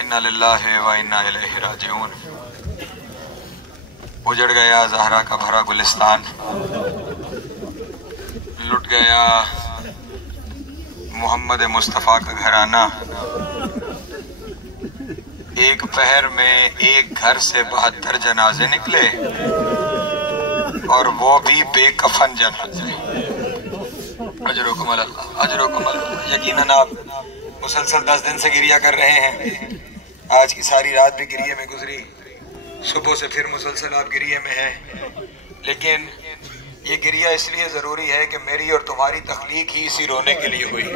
इन्ना लिल्लाहि व इन्ना इलैहि राजिऊन। उजड़ गया ज़हरा का भरा गुलिस्तान, लुट गया मोहम्मद मुस्तफ़ा का घराना। एक पहर में एक घर से 72 जनाजे निकले और वो भी बेकफन जनाजे। अजरुकुम अल्लाह, अजरुकुम अल्लाह। यकीनन आप मुसलसल 10 दिन से गिरिया कर रहे हैं। आज की सारी रात भी गिरिये में गुजरी, सुबह से फिर मुसलसल आप गिरिये में हैं। लेकिन ये गिरिया इसलिए ज़रूरी है कि मेरी और तुम्हारी तख्लीक ही इसी रोने के लिए हुई।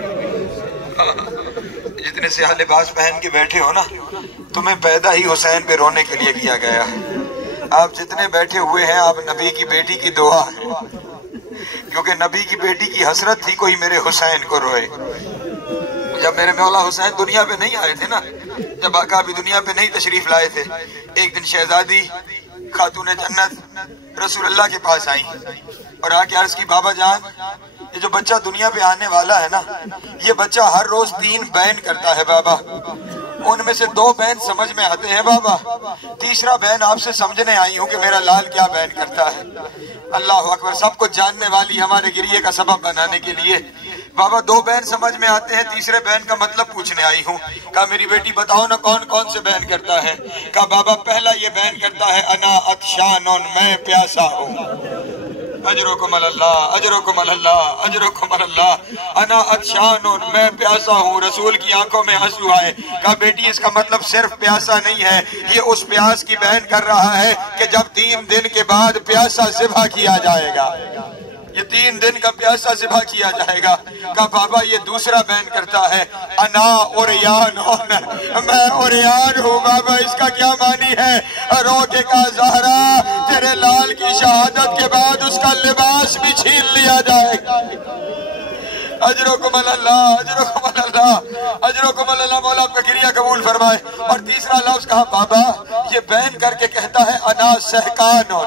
जितने स्याह लिबास पहन के बैठे हो ना, तुम्हें पैदा ही हुसैन पे रोने के लिए किया गया है। आप जितने बैठे हुए हैं, आप नबी की बेटी की दुआ है, क्योंकि नबी की बेटी की हसरत थी कोई मेरे हुसैन को रोए। जब मेरे मौला हुसैन दुनिया पे नहीं आए थे ना, जब आका भी दुनिया पे नहीं तशरीफ लाए थे, एक दिन शहजादी खातून जन्नत रसूलुल्लाह के पास आई और आके अर्ज की, बाबा जान, ये जो बच्चा दुनिया पे आने वाला है ना, ये बच्चा हर रोज 3 बैन करता है बाबा। उनमें से 2 बैन समझ में आते हैं बाबा, तीसरा बैन आपसे समझने आई हूँ कि मेरा लाल क्या बैन करता है। अल्लाह अकबर। सबको जानने वाली हमारे गिरिये का सबब बनाने के लिए बाबा 2 बैन समझ में आते हैं, तीसरे बैन का मतलब पूछने आई हूँ। कहा मेरी बेटी बताओ ना कौन कौन से बैन करता है। कहा बाबा पहला ये बैन करता है अना अतशानुन, मैं प्यासा हूँ। अजरुकुम अल्लाह, अजरुकुम अल्लाह, अजरुकुम अल्लाह। अना अतशानुन, मैं प्यासा हूँ। रसूल की आंखों में आंसू आए। कहा बेटी इसका मतलब सिर्फ प्यासा नहीं है, ये उस प्यास की बैन कर रहा है कि जब 3 दिन के बाद प्यासा ज़िबा किया जाएगा, ये 3 दिन का प्यासा ज़िबा किया जाएगा। कहा बाबा ये दूसरा बैन करता है अना उरियान, मैं उरियान हूँ। बाबा इसका क्या मानी है? रोके का ज़हरा तेरे लाल की शहादत के बाद उसका लिबास भी छीन लिया जाएगा। अजरुकुम अल्लाह, अजरुकुम अल्लाह, अजरुकुम अल्लाह। मौला आपका गिरिया कबूल फरमाए। और तीसरा लफ्ज कहा बाबा ये बैन करके कहता है अना सहकानुन,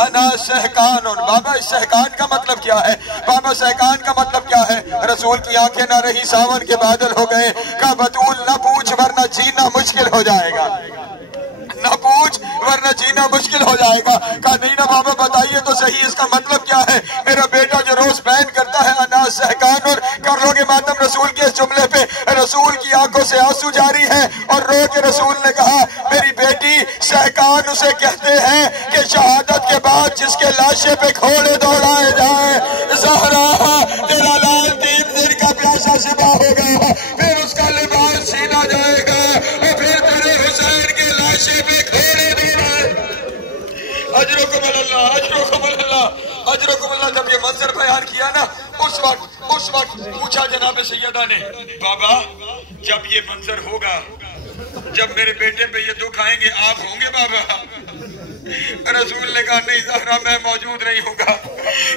अना सहकानुन। बाबा इस सहकान का मतलब क्या है? बाबा सहकान का मतलब क्या है? रसूल की आंखें ना रही, सावन के बादल हो गए। कहा बतूल न पूछ वरना जीना मुश्किल हो जाएगा, न पूछ वरना जीना मुश्किल हो जाएगा। कहा नहीं ना बाबा बताइए तो सही इसका मतलब क्या है? मेरा बेटा जो रोज बैन करता है अना सहकान, और कर लोगे मातम रसूल के इस जुमले पे। रसूल की आंखों से आंसू जारी है और रो के रसूल ने कहा मेरी बेटी सहकान उसे कहते हैं कि शहादत के बाद जिसके लाशे पे घोड़े दौड़ाए जाए। ज़हरा तेरा लाल 3 दिन का प्यासा ज़िबा होगा, फिर उसका लिबास छीना जाएगा और फिर तेरे हुसैन के लाशे पे घोड़े दौड़ाए। अजरुकुम अल्लाह, अजरुकुम अल्लाह, अजरुकुम अल्लाह। जब ये मंजर बयान किया ना, उस वक्त पूछा जनाब सैयदा ने, बाबा जब ये मंजर होगा, जब मेरे बेटे पे ये दुख आएंगे, आप होंगे बाबा? रसूल ने कहा नहीं ज़हरा मैं मौजूद नहीं होगा।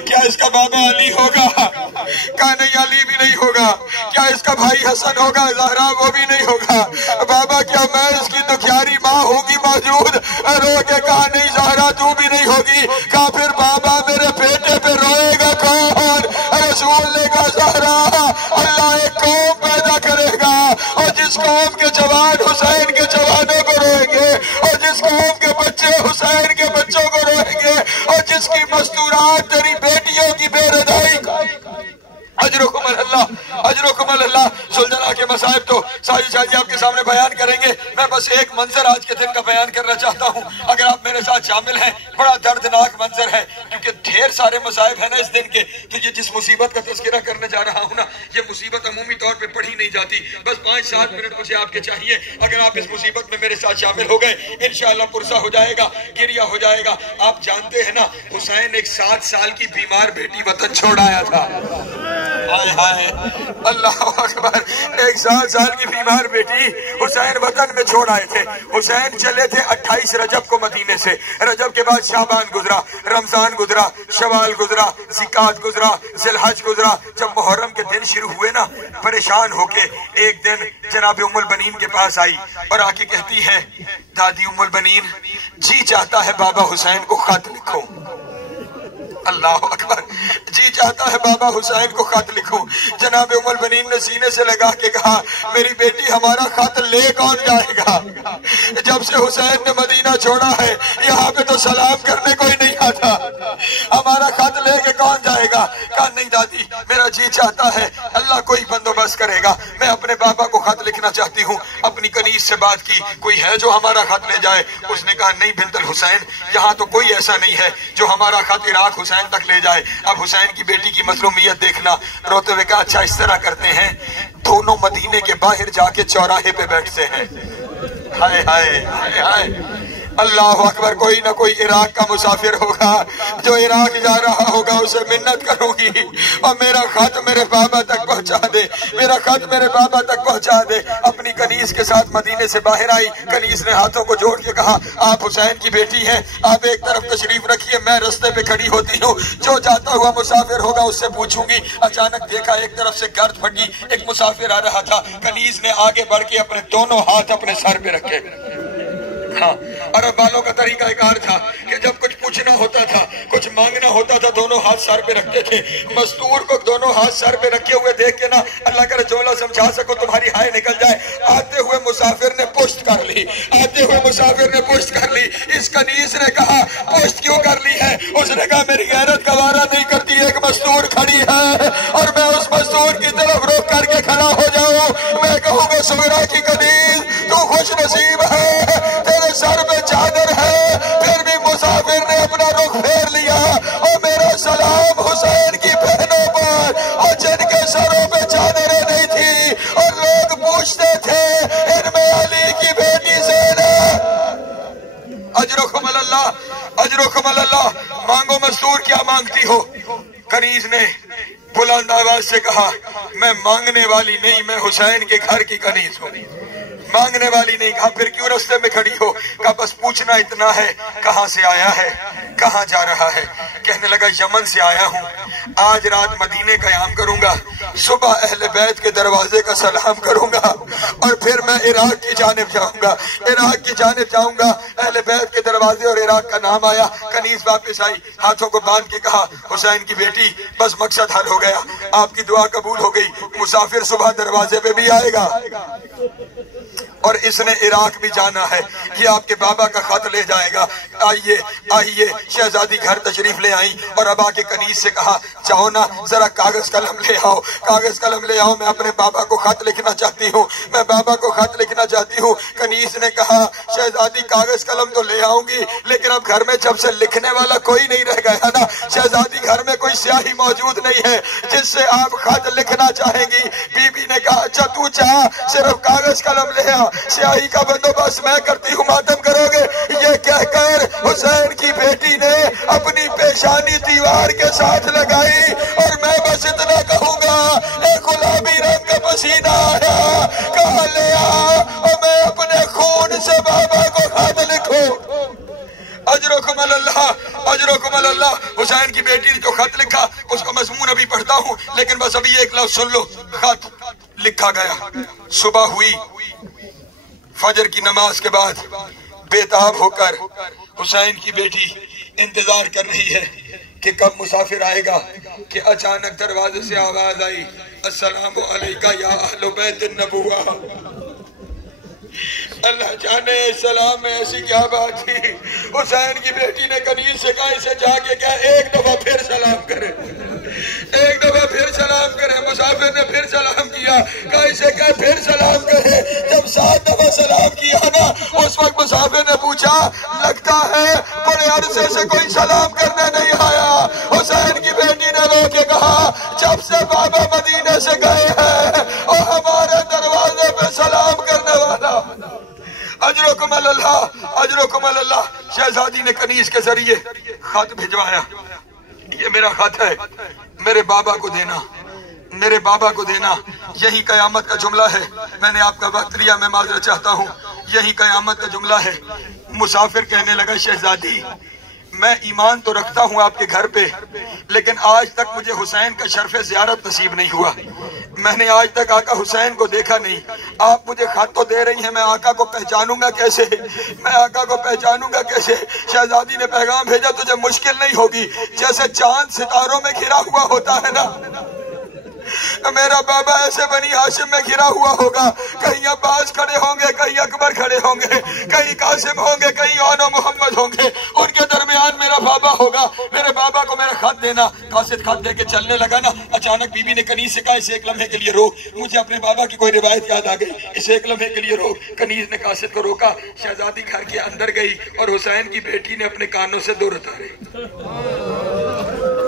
क्या इसका बाबा अली होगा? कहा नहीं अली भी नहीं होगा। क्या इसका भाई हसन होगा? ज़हरा वो भी नहीं होगा। बाबा क्या मैं इसकी दुखियारी माँ होगी मौजूद? रो के कहा नहीं ज़हरा तू भी नहीं होगी। कहा फिर बाबा मेरे बेटे पे रोएगा कौन? रसूल ने कहा ज़हरा अल्लाह एक कौम पैदा करेगा और जिस कौम के जवान हुसैन के जवानों को रोएंगे और जिस कौम के बच्चे हुसैन के बच्चों को रोएंगे और जिसकी मस्तूरात तेरी बेटियों की बेरदाई। अजरुकुम अल्लाह, अजरुकुम अल्लाह। सुल्ताना के मसाइब तो सारी शादी आपके सामने बयान करेंगे। मैं बस एक मंजर आज के दिन का बयान करना चाहता हूँ, अगर आप मेरे साथ शामिल हैं। बड़ा दर्दनाक मंजर है क्योंकि ढेर सारे मसाइब है ना इस दिन के। तो ये जिस मुसीबत का तज़किरा करने जा रहा हूँ ना, ये मुसीबत अमूमी तौर पर पढ़ी नहीं जाती। बस 5-7 मिनट मुझे आपके चाहिए। अगर आप इस मुसीबत में मेरे साथ शामिल हो गए, इंशाअल्लाह पुरसा हो जाएगा, गिरिया हो जाएगा। आप जानते हैं ना हुसैन एक 7 साल की बीमार बेटी वतन छोड़ आया था। हाय हाय अल्लाह अकबर। एक 7 साल की बीमार बेटी हुसैन वतन में छोड़ आए थे। हुसैन चले थे 28 रजब को मदीने से। रजब के बाद शाबान गुजरा, रमजान गुजरा, शवाल गुजरा, ज़िकात गुजरा, ज़िलहज गुजरा। जब मुहर्रम के दिन शुरू हुए ना, परेशान होके एक दिन जनाब उम्मुल बनीन के पास आई और आके कहती है दादी उम्मुल बनीन जी चाहता है बाबा हुसैन को खत लिखो। अल्लाह अकबर। जी चाहता है बाबा हुसैन को खत लिखूं। जनाब उम्मुल बनीन ने सीने से लगा के कहा, मेरी बेटी हमारा खत ले कौन जाएगा? जब से हुसैन ने मदीना छोड़ा है यहाँ पे तो सलाम करने कोई नहीं आता, हमारा खत लेके कौन जाएगा? कहा नहीं दादी, मेरा जी चाहता है, अल्लाह कोई बंदोबस्त करेगा, मैं अपने बाबा को खत लिखना चाहती हूँ। अपनी कनीज से बात की, कोई है जो हमारा खत ले जाए? उसने कहा नहीं बिन्तुल हुसैन, यहाँ तो कोई ऐसा नहीं है जो हमारा खत इराक हुसैन तक ले जाए। अब हुसैन की बेटी की मजलूमियत देखना। रोते हुए कहा, अच्छा इस तरह करते हैं, दोनों मदीने के बाहर जाके चौराहे पे बैठते हैं। हाय हाय हाय हाय, अल्लाह अकबर। कोई ना कोई इराक का मुसाफिर होगा जो इराक जा रहा होगा, उसे मिन्नत करूंगी और मेरा खत मेरे बाबा तक पहुंचा दे, मेरा खत मेरे बाबा तक पहुंचा दे। अपनी कनीज के साथ मदीने से बाहर आई। कनीज ने हाथों को जोड़ के कहा, आप हुसैन की बेटी हैं, आप एक तरफ तशरीफ रखिए, मैं रास्ते पे खड़ी होती हूँ, जो जाता हुआ मुसाफिर होगा उससे पूछूंगी। अचानक देखा एक तरफ से गर्द फटी, एक मुसाफिर आ रहा था। कनीज ने आगे बढ़ के अपने दोनों हाथ अपने सर पे रखे। हाँ, अरब वालों का तरीका कार था कि जब कुछ पूछना होता था, कुछ मांगना होता था, दोनों हाथ सर पे रखते थे। मस्तूर को दोनों हाथ सर पे रखे हुए देख के ना, अल्लाह करे जुमला समझा सको तुम्हारी हाय निकल जाए। आते हुए मुसाफिर ने पुश्त कर ली, आते हुए मुसाफिर ने पुश्त कर ली। इस कनीज ने कहा, पुश्त क्यों कर ली है? उसने कहा, मेरी गैरत गवारा नहीं करती, एक मस्तूर खड़ी है और मैं उस मस्तूर की तरफ रुक करके खड़ा हो जाऊं, मैं कहूँगा सुगरा की कनीज तू खुश नसीब है, सर पे चादर है, फिर भी मुसाफिर ने अपना रुख फेर लिया। और मेरा सलाम हुसैन की बहनों पर, और जिनके सरों पे चादरें नहीं थी और लोग पूछते थे इनमें अली की बेटी ज़ैनब। अजरुकुम अल्लाह, अजरुकुम अल्लाह, मांगो मस्तूर क्या मांगती हो? कनीज ने बुलंद आवाज से कहा, मैं मांगने वाली नहीं, मैं हुसैन के घर की कनीज हूँ, मांगने वाली नहीं। कहा फिर क्यों रास्ते में खड़ी हो? कहा बस पूछना इतना है, कहाँ से आया है, कहाँ जा रहा है? कहने लगा यमन से आया हूँ, आज रात मदीने कयाम करूंगा, सुबह अहले बैत के दरवाजे का सलाम करूंगा और फिर मैं इराक की जानिब जाऊंगा, इराक की जानिब जाऊंगा। अहले बैत के दरवाजे और इराक का नाम आया। कनीज वापस आई, हाथों को बांध के कहा, हुसैन की बेटी बस मकसद हल हो गया, आपकी दुआ कबूल हो गई, मुसाफिर सुबह दरवाजे पे भी आएगा और इसने इराक भी जाना है, ये आपके बाबा का खत ले जाएगा। आइए आइए, शहजादी घर तशरीफ ले आई और अब आके कनीज से कहा, जाओ ना जरा कागज कलम ले आओ, कागज कलम ले आओ, मैं अपने बाबा को खत लिखना चाहती हूँ, मैं बाबा को खत लिखना चाहती हूँ। कनीज ने कहा, शहजादी कागज कलम तो ले आऊंगी, लेकिन अब घर में जब से लिखने वाला कोई नहीं रह गया ना, शहजादी घर में कोई स्याही मौजूद नहीं है जिससे आप खत लिखना चाहेंगी। बीबी ने कहा, अच्छा तू चाह, सिर्फ कागज कलम ले आ, स्याही का बंदोबस्त मैं करती हूँ, मातम करोगे? ये कहकर हुसैन की बेटी ने अपनी पेशानी दीवार के साथ लगाई और मैं बस इतना कहूंगा, एक गुलाबी रंग का पसीना आया, कहा ले आ और मैं अपने खून से बाबा को खत लिखूं। अजरुकुम अल्लाह, अजरुकुम अल्लाह। हुसैन की बेटी ने जो खत लिखा उसका मजमून अभी पढ़ता हूँ, लेकिन बस अभी एक लफ्ज सुन लो। खत लिखा गया, सुबह हुई, फजर की नमाज के बाद बेताब होकर हुसैन की बेटी इंतजार कर रही है कि कब मुसाफिर आएगा, कि अचानक दरवाजे से आवाज आई, अस्सलामु अलैका या अहले बैत नबुव्वा। अल्लाह जाने सलाम में ऐसी क्या बात थी। हुसैन की बेटी ने कनीज से कहा, इसे जाके क्या एक दफा फिर सलाम करे, एक दफा फिर सलाम करे। मुसाफिर ने फिर सलाम किया, कहा इसे क्या फिर सलाम करे। जब 7 दफा सलाम किया ना, उस वक्त मुसाफिर ने पूछा, लगता है बड़े अरसे से कोई सलाम करने नहीं आया। हुसैन की बेटी ने रो के कहा, जब से बाबा मदीने से गए हैं और हमारे दरवाजे पे सलाम करने वाला। अजरुकुम अल्लाह, अजरुकुम अल्लाह। शहजादी ने कनीज के जरिए खत भिजवाया, ये मेरा खत है, मेरे बाबा को देना, मेरे बाबा को देना। यही कयामत का जुमला है। मैंने आपका वक्त लिया, मैं माजरत चाहता हूँ, यही कयामत का जुमला है। मुसाफिर कहने लगा, शहजादी मैं ईमान तो रखता हूँ आपके घर पे, लेकिन आज तक मुझे हुसैन का शर्फ ज़ियारत नसीब नहीं हुआ। मैंने आज तक आका हुसैन को देखा नहीं। आप मुझे खत तो दे रही हैं, मैं आका को पहचानूंगा कैसे? मैं आका को पहचानूंगा कैसे? शहजादी ने पैगाम भेजा, तुझे मुश्किल नहीं होगी, जैसे चांद सितारों में घिरा हुआ होता है ना, मेरा बाबा ऐसे बनी हाशिम में घिरा हुआ होगा। कहीं अब्बास खड़े होंगे, कहीं अकबर खड़े होंगे, कहीं कासिम होंगे, कहीं आनो मोहम्मद होंगे, उनके दरमियान मेरा बाबा होगा। मेरे बाबा को मेरा खत देना। कासिद खत दे के चलने लगा ना, अचानक बीबी ने कनीज से कहा, इस एक लम्हे के लिए रोक, मुझे अपने बाबा की कोई रिवायत याद आ गई, इस एक लम्हे के लिए रोक। कनीज ने कासिद को रोका। शहजादी घर के अंदर गई और हुसैन की बेटी ने अपने कानों से दूर उतारे।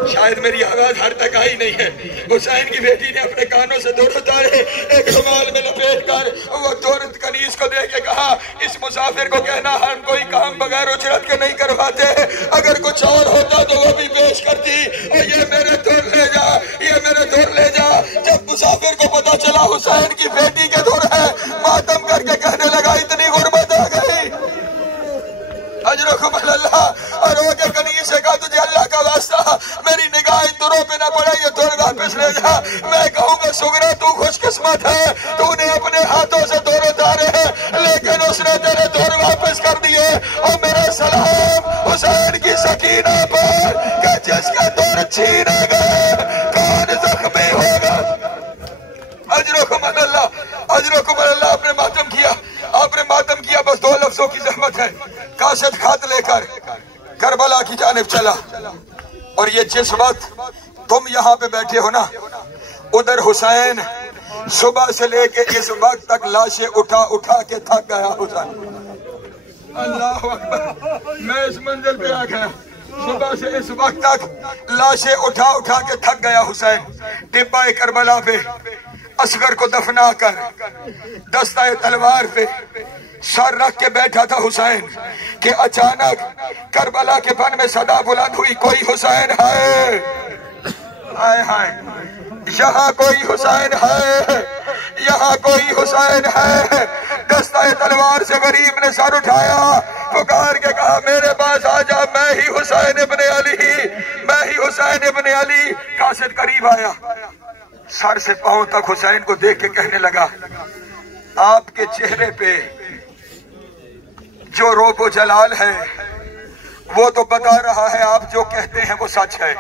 शायद मेरी आवाज हर तक आई नहीं है। हुसैन की बेटी ने अपने कानों से दूर उतारे, एक रुमाल में लपेट कर वो तुरंत कनीज को दे के कहा, इस मुसाफिर को कहना हम कोई काम बगैर उजरत के नहीं करवाते, अगर कुछ और होता तो वो भी पेश करती, और ये मेरे दूर ले जा, ये मेरे दूर ले जा। जब मुसाफिर को पता चला हुसैन की बेटी के दूर है, मातम करके कहने लगा, इतनी गुर्बत आ गई। अजरकुम अल्लाह। और वो के कनीज से कहा, तुझे अल्लाह का वास्ता मेरी निगाह इन दुरों पे ना पड़े, ये दूर वापस ले जा। मैं कहूँगा सुगरा तू खुशकिस्मत है, तूने अपने हाथों से दूर उतारे हैं, लेकिन उसने तेरे दूर वापस कर दिए। और मेरा सलाम हुसैन की सकीना पर कि जिसके दूर छीने गए कौन जख्मी होगा। अजरकुम अल्लाह, अजरकुम अल्लाह। आपने मातम किया, आपने मातम किया, बस 2 लफ्जों की जहमत है। कासिद खत लेकर करबला की जानिब चला, और ये जिस वक्त तुम यहाँ पे बैठे हो ना, उधर हुसैन सुबह से लेके इस वक्त तक लाशें उठा उठा के थक गया। हुसैन, अल्लाह अकबर, मैं इस मंजिल पे आ गया, सुबह से इस वक्त तक लाशें उठा उठा के थक गया हुसैन। टिब्बा करबला पे असगर को दफना कर दस्ता तलवार पे सर रख के बैठा था हुसैन कि अचानक करबला के बन में सदा बुलंद हुई, कोई हुसैन है, हाय हाय, यहाँ कोई हुसैन है, यहाँ कोई हुसैन है। दस्ता तलवार से गरीब ने सर उठाया, पुकार के कहा, मेरे पास आजा, मैं ही हुसैन इब्ने अली, मैं ही हुसैन इब्ने अली। कासिद करीब आया, सर से पांव तक हुसैन को देख के कहने लगा, आपके चेहरे पे जो रोबो जलाल है वो तो बता रहा है आप जो कहते हैं वो सच है,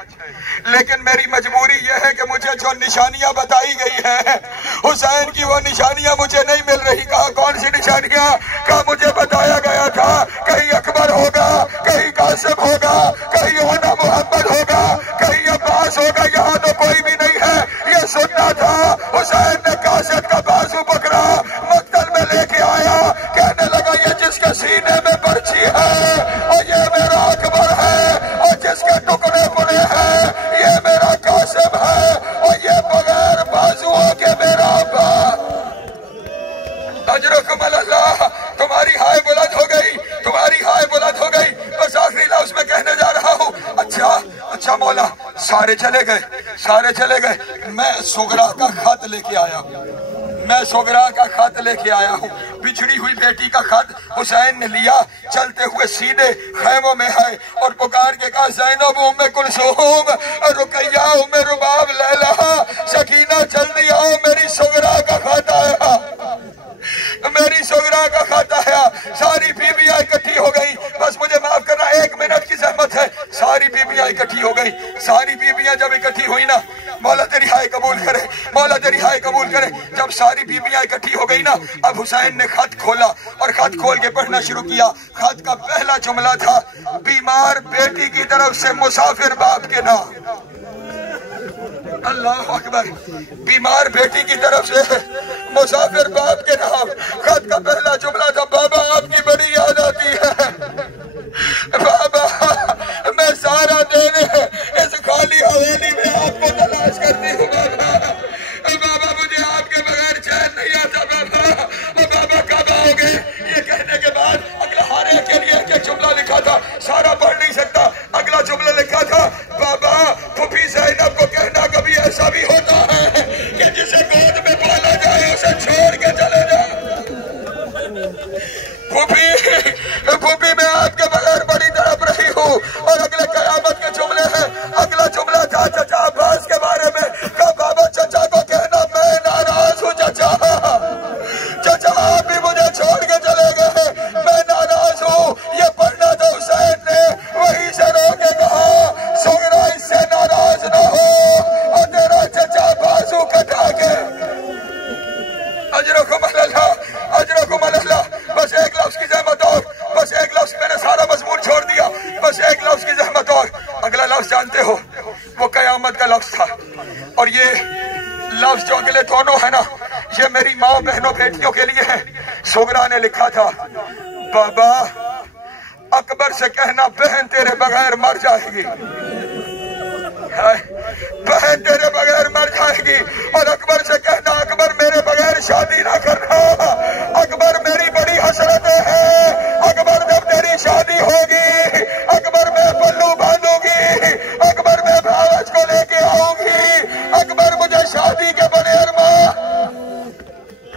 लेकिन मेरी मजबूरी यह है कि मुझे जो निशानियां बताई गई हैं हुसैन की, वो निशानियां मुझे नहीं मिल रही। कहा कौन सी निशानियां? कहा मुझे बताया गया था कहीं अकबर होगा, कहीं कासिम होगा, कहीं ओना मोहम्मद होगा, कहीं अब्बास होगा, यहाँ तो कोई भी नहीं है, ये सुनना था। हुसैन ने कासिद का बाजू पकड़ा, मक्तल में लेके आया, कहने लगा, ये जिसके सीने में पर्ची है और ये मेरा अकबर है, और जिसके टुकड़े पुरे हैं ये मेरा कासिम है, और ये बगैर बाजुओं के मेरा अब्बा। अजरकुम अल्लाह। तुम्हारी हाय बुलंद हो गई, तुम्हारी हाय बुलंद हो गई। बस आखिरी लफ्ज में कहने जा रहा हूँ, अच्छा अच्छा मौला, सारे चले गए, सारे चले गए, मैं सुगरा का खत लेके आया, मैं सुगरा का खत लेके आया हूँ। बिछड़ी हुई बेटी का खत हुसैन ने लिया, चलते हुए सीधे खैमों में है और पुकार के कहा, ज़ैनब उम्मे कुलसूम, रुकैया उम्मे रुबाब, लैला, सकीना, जल्दी आओ, मेरी सुगरा का खत आया, मेरी सुगरा का खत आया। सारी बीबियां इकट्ठी हो गई, बस मुझे माफ करना, 1 मिनट की जहमत है। सारी बीबियां इकट्ठी हो गई, सारी बीबियां जब इकट्ठी हुई ना, मौला तेरी हाय कबूल करे, मौला तेरी हाय कबूल करे। जब सारी बीबियां इकट्ठी हो गई ना, अब हुसैन ने खत खोला और खत खोल के पढ़ना शुरू किया। खत का पहला जुमला था, बीमार बेटी की तरफ से मुसाफिर बाप के नाम। अल्लाह अकबर, बीमार बेटी की तरफ से मुसाफिर बाप के नाम। खत का पहला जुमला था, बाबा आपकी बड़ी याद आती है, बाबा मैं सारा दिन इस खाली हवेली में आपको तलाश करती हूँ, बाबा, बाबा मुझे आपके बगैर चैन नहीं आता, बाबा, बाबा कब आओगे? ये कहने के बाद अगला हर एक के लिए एक जुमला लिखा था, सारा पढ़ नहीं सकता। अगला जुमला लिखा था, बाबा फूफी ज़ैनब को कहना कभी ऐसा भी होता है कि जिसे गोद में पाला जाए उसे छोड़ के चले जाए। फूफी मैं आपके बगैर बड़ी तरफ रही हूँ। और अगले कयामत के जुमले हैं। अगला जुमला था चचा अब्बास के बारे में, कहा बाबा चचा को कहना मैं वो कयामत का लफ्ज था। और ये लफ्ज जो अगले दोनों है ना, ये मेरी माँ बहनों बेटियों के लिए है। सुगरा ने लिखा था, बाबा अकबर से कहना बहन तेरे बगैर मर जाएगी, बहन तेरे बगैर मर जाएगी। और अकबर से कहना अकबर मेरे बगैर शादी ना करना, अकबर मेरी बड़ी हसरत है, अकबर जब तेरी शादी होगी अकबर मैं पल्लू बांधूंगी, अकबर मैं भावच को लेके आऊंगी, अकबर मुझे शादी के बने अरमा।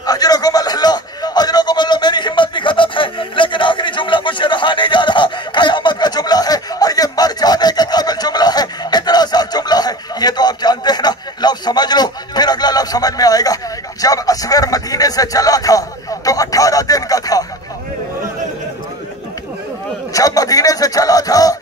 अजरकुम अल्लाह, अजरकुम अल्लाह। मेरी हिम्मत भी खत्म है, लेकिन आखिरी जुमला मुझसे रहा नहीं जा रहा। कयामत का जुमला है और ये मर जाने के काबिल जुमला है, इतना सा जुमला है। ये तो आप जानते हैं ना, लफ्ज समझ लो, फिर अगला लफ्ज समझ में आएगा। जब असगर मदीने से चला था तो 18 दिन का था, जब मदीने से चला था